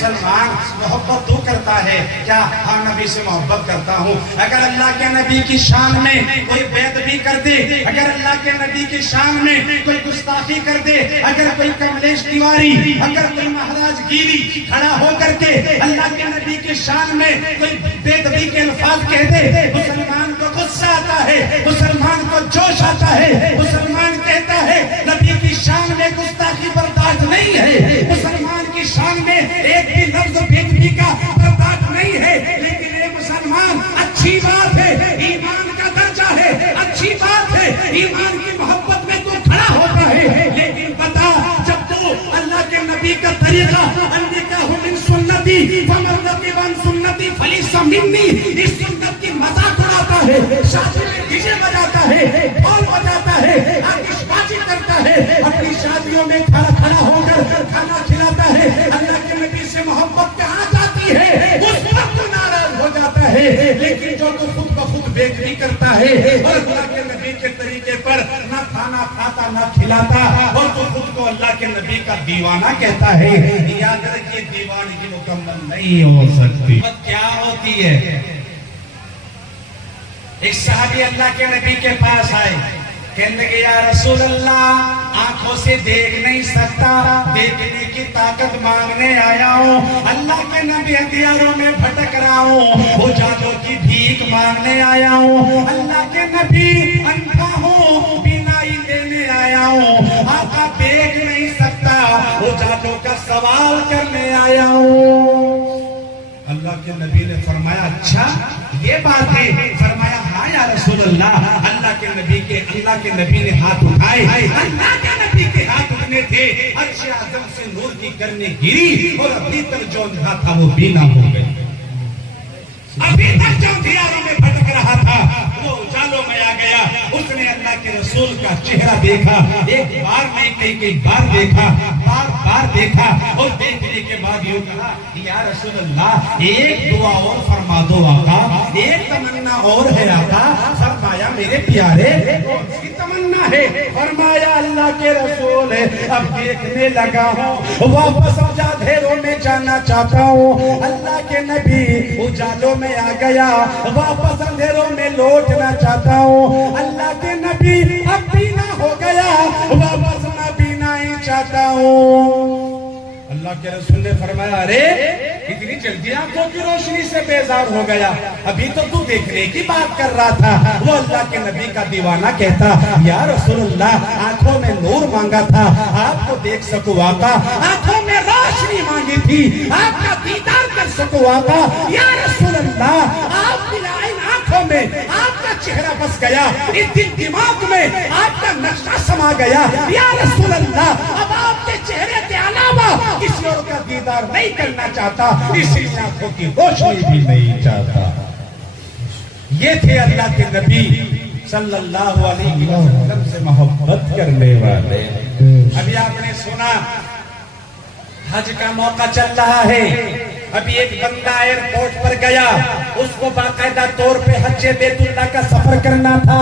مسلمان محبت تو کرتا ہے کیا؟ ہاں نبی سے محبت کرتا ہوں. اگر اللہ کے نبی کی شان میں کوئی بے ادبی کر دے، اگر اللہ کے نبی کی شان میں کوئی گستاخی کر دے، اگر کوئی کملیش تیواری، اگر کوئی مہاراج گیری کھڑا ہو کر کے اللہ کے نبی کی شان میں کوئی بے ادبی کے الفاظ کہہ دے، مسلمان کو غصہ آتا ہے، مسلمان کو جوش آتا ہے. مسلمان کہتا ہے نبی کی شان میں گستاخی برداشت نہیں ہے، مسلمان کی شان میں ایک بھی لفظ بے ادبی کا برداشت نہیں ہے. لیکن اے مسلمان، اچھی بات ہے، ایمان کا درجہ ہے، اچھی بات ہے، ایمان کی محبت میں تو کھڑا ہوتا ہے. لیکن بتا، جب تو اللہ کے نبی کا طریقہ النکاح من سنتی فمن رغب عن سنتی فلیس منی، اس سنت کی مذاق اڑاتا ہے، شادی میں ڈی جے بجاتا ہے، ڈھول بجاتا ہے، آتش بازی کرتا ہے، اپنی شادیوں میں کھڑا ہو کر کھانا کھلاتا ہے. اللہ کے نبی سے محبت کہاں جاتی ہے؟ اس وقت تو ناراض ہو جاتا ہے. لیکن جو تو خود بخود بیکری کرتا ہے اور اللہ کے نبی کے طریقے پر نہ کھانا کھاتا نہ کھلاتا، اور تو خود کو اللہ کے نبی کا دیوانہ کہتا ہے، یاد رکھیے دیوانگی مکمل نہیں ہو سکتی. کیا ہوتی ہے؟ ایک صحابی اللہ کے نبی کے پاس آئے، کہنے لگے یا رسول اللہ، آنکھوں سے دیکھ نہیں سکتا، دیکھنے کی طاقت مانگنے آیا ہوں. اللہ کے نبی ہتھیاروں میں بھٹک رہا ہوں، اجالوں کی بھیک مانگنے آیا ہوں. اللہ کے نبی اندھا ہوں، بینائی دینے آیا ہوں. آقا دیکھ نہیں سکتا، اجالوں کا سوال کرنے آیا ہوں. اللہ کے نبی نے فرمایا اچھا یہ بات ہے؟ فرمایا ہاں یا رسول اللہ. اللہ کے نبی نے ہاتھ اٹھائے، اللہ کے نبی کے ہاتھ اٹھنے تھے، عرش اعظم سے نور کی کرنیں گری اور ابھی تک جو اندھا تھا وہ بینا ہو گئی. ابھی تک جو اندھیاروں میں بھٹک رہا تھا وہ اجالوں میں آ گیا. اس نے اللہ کے رسول کا چہرہ دیکھا، ایک بار نہیں کئی بار دیکھا، بار بار دیکھا، اور دیکھنے کے بعد یوں کہا یا رسول اللہ ایک دعا اور فرما دو آقا، ایک تمنا اور ہے آقا. فرمایا میرے پیارے کون سی تمنا ہے؟ فرمایا اللہ کے رسول اب دیکھنے لگا ہوں، واپس اندھیروں میں جانا چاہتا ہوں. اللہ کے نبی اجالوں میں آ گیا، واپس اندھیروں میں لوٹنا چاہتا ہوں. اللہ کے نبی اب بینا ہو گیا، واپس نہ بینا ہی چاہتا ہوں. اللہ کے رسول نے فرمایا ارے اتنی جلدی آنکھوں کی روشنی سے بیزار ہو گیا، ابھی تو تو دیکھنے کی بات کر رہا تھا. وہ اللہ کے نبی کا دیوانہ کہتا یا رسول اللہ آنکھوں میں نور مانگا تھا آپ کو دیکھ سکوں آقا، آنکھوں میں روشنی مانگی تھی آپ کا دیدار کر سکوں آقا. یا رسول اللہ آپ کی آنکھوں میں آپ کا چہرہ بس گیا، اس دل دماغ میں آپ کا نقشہ سما گیا. یا رسول اللہ اب آپ کے چہرے کے علاوہ کسی اور کا دیدار نہیں کرنا چاہتا، اس لیے آنکھوں کی روشنی بھی نہیں چاہتا. یہ تھے اللہ کے نبی صلی اللہ علیہ وسلم سے محبت کرنے والے. ابھی آپ نے سنا حج کا موقع چل رہا ہے، ابھی ایک بندہ ایئرپورٹ پر گیا، اس کو باقاعدہ طور پہ حج بیت اللہ کا سفر کرنا تھا.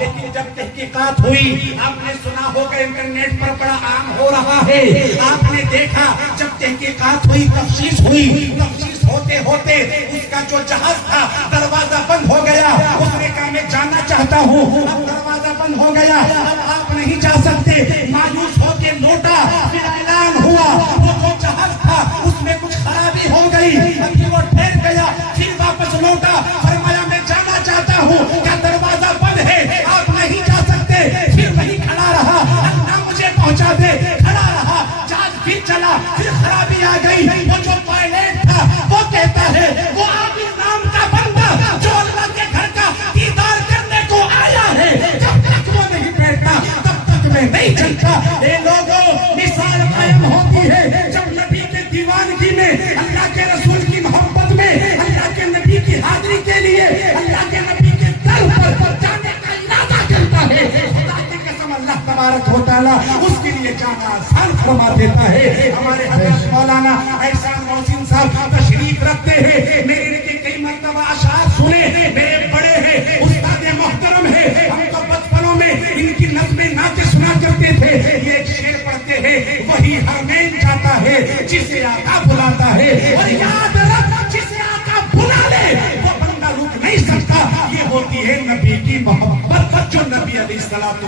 لیکن جب تحقیقات ہوئی، آپ نے سنا ہوگا انٹرنیٹ پر بڑا عام ہو رہا ہے، آپ نے دیکھا جب تحقیقات ہوئی، تفتیش ہوئی، تفتیش ہوتے ہوتے اس کا جو جہاز تھا دروازہ بند ہو گیا. اس نے کہا میں جانا چاہتا ہوں، اب دروازہ بند ہو گیا، اب آپ نہیں جا سکتے. مایوس ہو کے لوٹا، پھر اعلان ہوا وہ جو جہاز تھا اس میں کچھ خرابی ہو گئی، ابھی وہ ٹھہر گیا، پھر واپس لوٹا. فرمایا میں جانا چاہتا ہوں، کیا دروازہ بند ہے آپ نہیں جا سکتے؟ پھر وہیں کھڑا رہا، اللہ مجھے پہنچا دے. کھڑا رہا، جہاز پھر چلا، پھر خرابی آ گئی. وہ جو پائلٹ تھا وہ کہتا ہے وہ عابد نام کا بندہ جو اللہ کے گھر کا دیدار کرنے کو آیا ہے، جب تک وہ نہیں بیٹھتا تب تک میں نہیں چلتا. اے لوگوں مثال قائم ہوتی ہے جب نبی کے دیوانگی میں، اللہ کے رسول کی محبت میں، اللہ کے نبی کی حاضری کے لیے اللہ کے نبی کے در پر جانے کا ارادہ کرتا ہے. خدا کی قسم اللہ تبارک و تعالیٰ اس کے لیے جانا آسان فرما دیتا ہے. ہمارے حضرت مولانا احسان محسن صاحب تشریف رکھتے ہیں، میرے نے کئی مرتبہ اشعار سنے، میرے بڑے ہیں، استاد محترم ہے، ہم تو بچپنوں میں ان کی نظمیں نعتیں سنا کرتے تھے. یہ ایک شعر پڑھتے ہیں وہی حرمین جاتا ہے جسے آقا بلا بلاتا ہے. اور یاد رکھ جسے آقا بلا لے وہ بندہ رک نہیں سکتا. یہ ہوتی ہے نبی کی محبت. جو نبی علیہ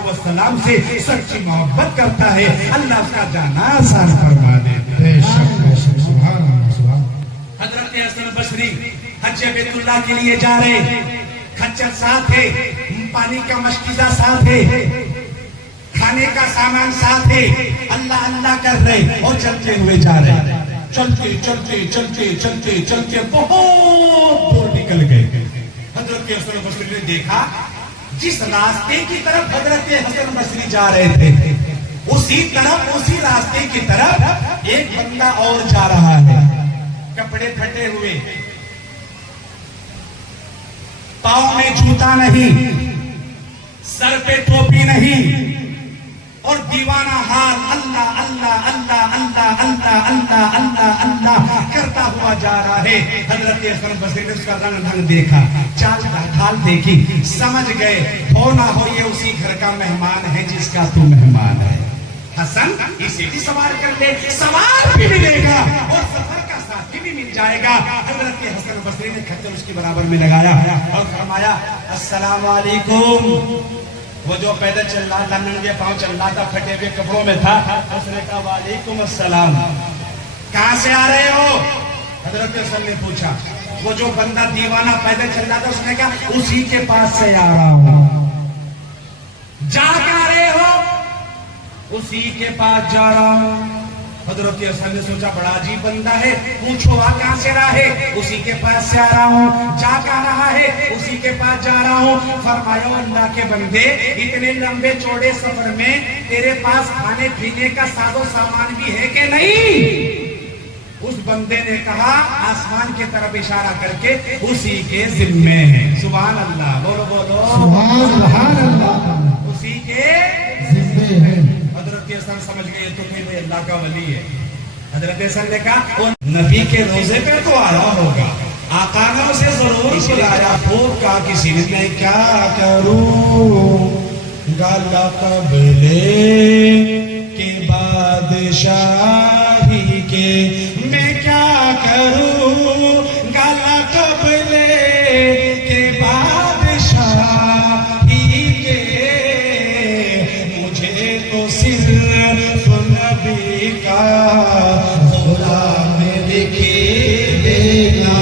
السلام سے سچی محبت کرتا ہے اللہ اس کا جانا آسان فرما دیتا ہے. حضرت حسن بصری حج بیت اللہ کے لیے جا رہے. خچر ساتھ ہے, پانی کا مشکیزہ ساتھ ہے, کھانے کا سامان ساتھ ہے. اللہ اللہ کر رہے اور چلتے ہوئے جا رہے. چلتے چلتے چلتے چلتے چلتے بہت دور نکل گئے. حضرت حسن بصری نے دیکھا جس راستے کی طرف حضرت حسن بصری جا رہے تھے اسی طرف اسی راستے کی طرف ایک بندہ اور جا رہا ہے. کپڑے پھٹے ہوئے, پاؤں میں جوتا نہیں, سر پہ ٹوپی نہیں, اور دیوانہ حال اللہ اللہ اللہ اللہ اللہ اللہ اللہ اللہ کرتا ہوا جا رہا ہے. حضرت حسن بصری نے اس کا رنگ ڈھنگ دیکھا, چال ڈھال دیکھی, سمجھ گئے ہو نہ ہو یہ اسی گھر کا مہمان ہے جس کا تو مہمان ہے. حسن اسے بھی سوار کر لے, سوار بھی ملے گا اور سفر کا ساتھی بھی مل جائے گا. حضرت حسن بصری نے خچر اس کے برابر میں لگایا اور فرمایا السلام علیکم. وہ جو پیدل چل رہا تھا, ننگے پاؤں چل رہا تھا, پھٹے ہوئے کپڑوں میں تھا, اس نے کہا وعلیکم السلام. کہاں سے آ رہے ہو؟ حضرت حسن نے پوچھا. وہ جو بندہ دیوانہ پیدل چل رہا تھا اس نے کہا اسی کے پاس سے آ رہا ہوں. جا کے آ رہے ہو؟ اسی کے پاس جا رہا ہوں. حضرت حسن نے سوچا بڑا عجیب بندہ ہے, پوچھو آ کہاں سے رہا ہے؟ اسی کے پاس سے آ رہا ہوں. جا کہاں رہا ہے؟ اسی کے پاس جا رہا ہوں. فرمایا اللہ کے بندے اتنے لمبے چوڑے سفر میں تیرے پاس کھانے پینے کا ساز و سامان بھی ہے کہ نہیں؟ اس بندے نے کہا آسمان کی طرف اشارہ کر کے اسی کے ذمے ہے. سبحان اللہ, بولو بولو سبحان اللہ, اسی کے ذمے ہے. حضرت حسن سمجھ گئے تو کہ اللہ کا ولی ہے. حضرت حسن نے کہا نبی کے روزے پہ تو آ رہا ہوگا, آقا نے اسے ضرور بلایا. پھوک کا کسی نے کیا کروں گالا قبلے کے بادشاہی کے, میں کیا کروں گالا قبلے کے بادشاہی کے, مجھے تو صرف نبی کا غلام لکھی دینا,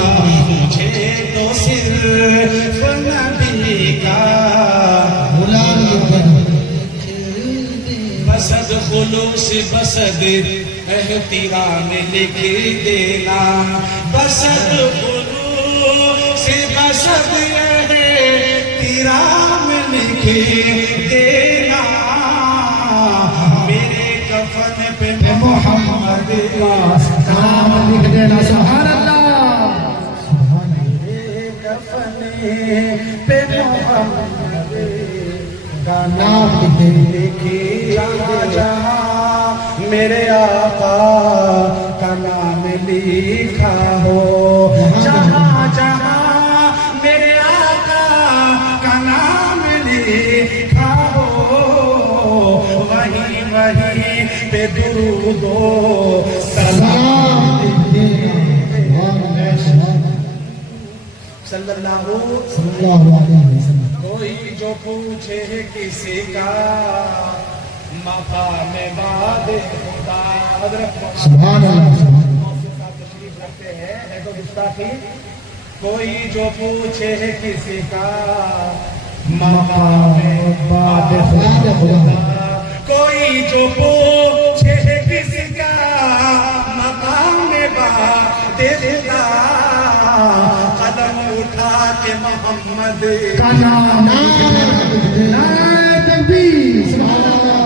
مجھے تو صرف نبی کا غلام بسد خلوص بسد احترام لکھ دینا, بسد خلوص بسد احترام لکھ دینا, میرے کفن پہ محمد کا نام لکھ دینا. سبحان اللہ, میرے کفن پہ محمد کا نام لکھ جہاں جہاں میرے آقا کا نام لکھا ہو, جہاں جہاں میرے آقا کا نام لکھا ہو, وہیں وہیں پہ درود و سلام صلی اللہ علیہ وسلم. کوئی جو پوچھے کسی کا مقام باد خدا. حضرت سبحان اللہ تشریف رکھتے ہیں, ہے تو گستاخی. کوئی جو پوچھے کسی کا مقام باد خدا, کوئی جو پوچھے کسی کا مقام باد خدا, قدم اٹھا کے محمد کا نام تکبیر. سبحان اللہ.